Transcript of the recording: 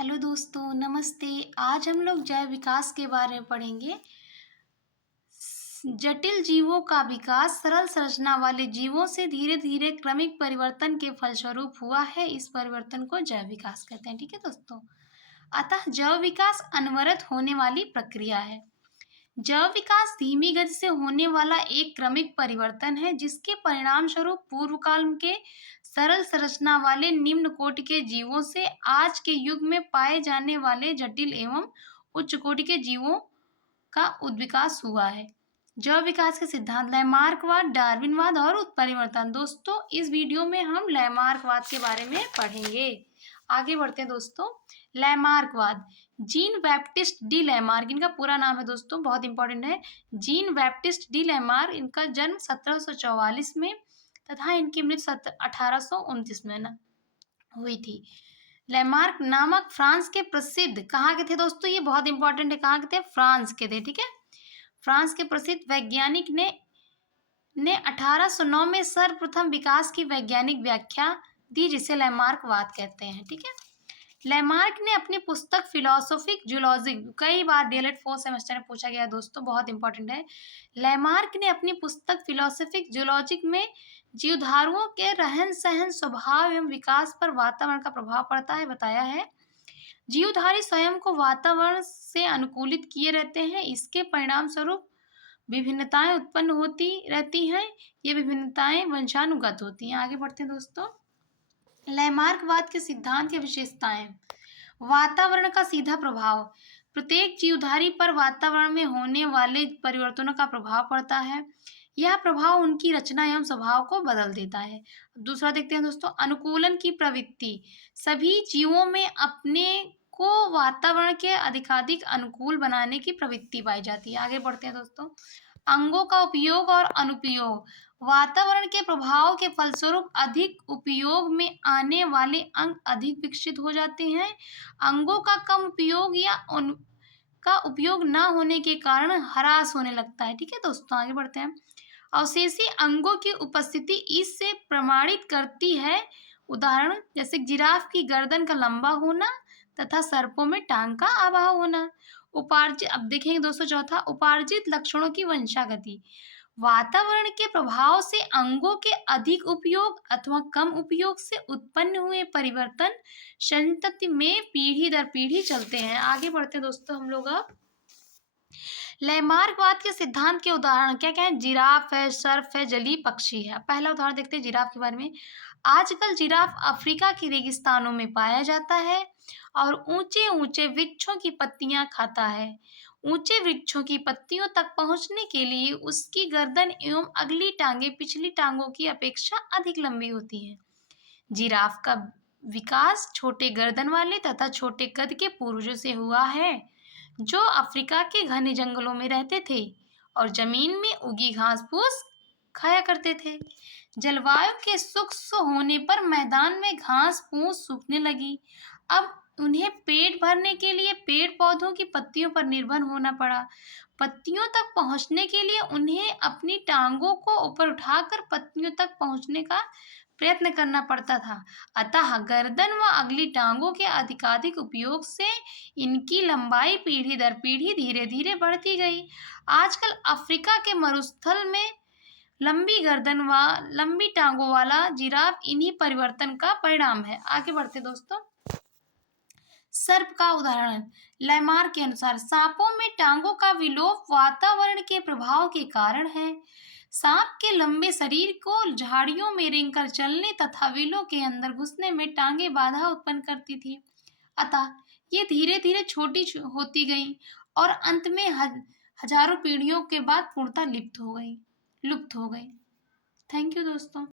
Hello दोस्तों, नमस्ते। आज हम लोग जैव विकास के बारे में पढ़ेंगे। जटिल जीवों का विकास सरल संरचना वाले जीवों से धीरे धीरे क्रमिक परिवर्तन के फलस्वरूप हुआ है। इस परिवर्तन को जैव विकास कहते हैं। ठीक है दोस्तों। अतः जैव विकास अनवरत होने वाली प्रक्रिया है। जैव विकास धीमी गति से होने वाला एक क्रमिक परिवर्तन है, जिसके परिणाम स्वरूप पूर्व काल के सरल संरचना वाले निम्न कोटि के जीवों से आज के युग में पाए जाने वाले जटिल एवं उच्च कोटि के जीवों का उद्विकास हुआ है। जैव विकास के सिद्धांत लैमार्कवाद, डार्विनवाद और उत्परिवर्तन। दोस्तों, इस वीडियो में हम लैमार्कवाद के बारे में पढ़ेंगे। आगे बढ़ते हैं दोस्तों। लैमार्कवाद, जीन बैप्टिस्ट डी लैमार्क, इनका पूरा नाम है दोस्तों, बहुत इंपॉर्टेंट है। जीन बैप्टिस्ट डी लैमार्क, इनका जन्म 1744 में तथा इनकी मृत्यु 1829 में ना हुई थी। लैमार्क नामक फ्रांस के प्रसिद्ध, कहाँ के थे दोस्तों, ये बहुत इंपॉर्टेंट है, कहाँ के थे, फ्रांस के थे। ठीक है। फ्रांस के प्रसिद्ध वैज्ञानिक ने 1809 में सर्वप्रथम विकास की वैज्ञानिक व्याख्या दी, जिसे लैमार्कवाद कहते हैं। ठीक है। लैमार्क ने अपनी पुस्तक फिलोसोफिक जूलॉजी, कई बार डीएलएड 4 सेमेस्टर में पूछा गया दोस्तों, बहुत इंपॉर्टेंट है। लैमार्क ने अपनी पुस्तक फिलोसोफिक जूलॉजिक में जीवधारुओं के रहन सहन, स्वभाव एवं विकास पर वातावरण का प्रभाव पड़ता है बताया है। जीवधारी स्वयं को वातावरण से अनुकूलित किए रहते हैं। इसके परिणाम स्वरूप विभिन्नताएं उत्पन्न होती रहती हैं। ये विभिन्नताएं वंशानुगत होती हैं। आगे बढ़ते हैं दोस्तों। लैमार्कवाद के सिद्धांत की विशेषताएं। वातावरण का सीधा प्रभाव, प्रत्येक जीवधारी पर वातावरण में होने वाले परिवर्तनों का प्रभाव पड़ता है। यह प्रभाव उनकी रचना एवं स्वभाव को बदल देता है। दूसरा देखते हैं दोस्तों, अनुकूलन की प्रवृत्ति, सभी जीवों में अपने को वातावरण के अधिकाधिक अनुकूल बनाने की प्रवृत्ति पाई जाती है। आगे बढ़ते हैं दोस्तों। अंगों का उपयोग और अनुपयोग, वातावरण के प्रभाव के फलस्वरूप अधिक उपयोग में आने वाले अंग अधिक विकसित हो जाते हैं। अंगों का कम उपयोग या उनका उपयोग न होने के कारण ह्रास होने लगता है। ठीक है दोस्तों। आगे बढ़ते हैं। अवशेषी अंगों की उपस्थिति इससे प्रमाणित करती है। उदाहरण जैसे जिराफ की गर्दन का लंबा होना तथा सर्पों में टांग का अभाव होना। उपार्जित, अब देखेंगे दोस्तों चौथा, उपार्जित लक्षणों की वंशागति, वातावरण के प्रभाव से अंगों के अधिक उपयोग अथवा कम उपयोग से उत्पन्न हुए परिवर्तन संतति में पीढ़ी दर पीढ़ी चलते हैं। आगे बढ़ते हैं दोस्तों हम लोग अब। लैमार्कवाद के सिद्धांत के उदाहरण क्या क्या है, जिराफ है, सर्प है, जलीय पक्षी है। पहला उदाहरण देखते हैं जिराफ के बारे में। आजकल जिराफ अफ्रीका के रेगिस्तानों में पाया जाता है और ऊंचे ऊंचे वृक्षों की पत्तियां खाता है। ऊंचे वृक्षों की पत्तियों तक पहुंचने के लिए उसकी गर्दन एवं अगली टांगे पिछली टांगों की अपेक्षा अधिक लंबी होती हैं। जिराफ का विकास छोटे गर्दन वाले तथा छोटे कद के पूर्वजों से हुआ है, जो अफ्रीका के घने जंगलों में रहते थे और जमीन में उगी घास फूस खाया करते थे। जलवायु के शुष्क होने पर मैदान में घास फूस सूखने लगी। अब उन्हें पेट भरने के लिए पेड़ पौधों की पत्तियों पर निर्भर होना पड़ा। पत्तियों तक पहुंचने के लिए उन्हें अपनी टांगों को ऊपर उठाकर पत्तियों तक पहुंचने का प्रयत्न करना पड़ता था। अतः गर्दन व अगली टांगों के अधिकाधिक उपयोग से इनकी लंबाई पीढ़ी दर पीढ़ी धीरे धीरे बढ़ती गई। आजकल अफ्रीका के मरुस्थल में लंबी गर्दन व लंबी टांगों वाला जिराफ इन्हीं परिवर्तन का परिणाम है। आगे बढ़ते दोस्तों। सर्प का उदाहरण, लैमार्क के अनुसार सांपों में टांगों का विलोप वातावरण के प्रभाव के कारण है। सांप के लंबे शरीर को झाड़ियों में रेंगकर चलने तथा विलों के अंदर घुसने में टांगे बाधा उत्पन्न करती थी। अतः ये धीरे धीरे छोटी होती गई और अंत में हजारों पीढ़ियों के बाद पूर्णतः लुप्त हो गई। थैंक यू दोस्तों।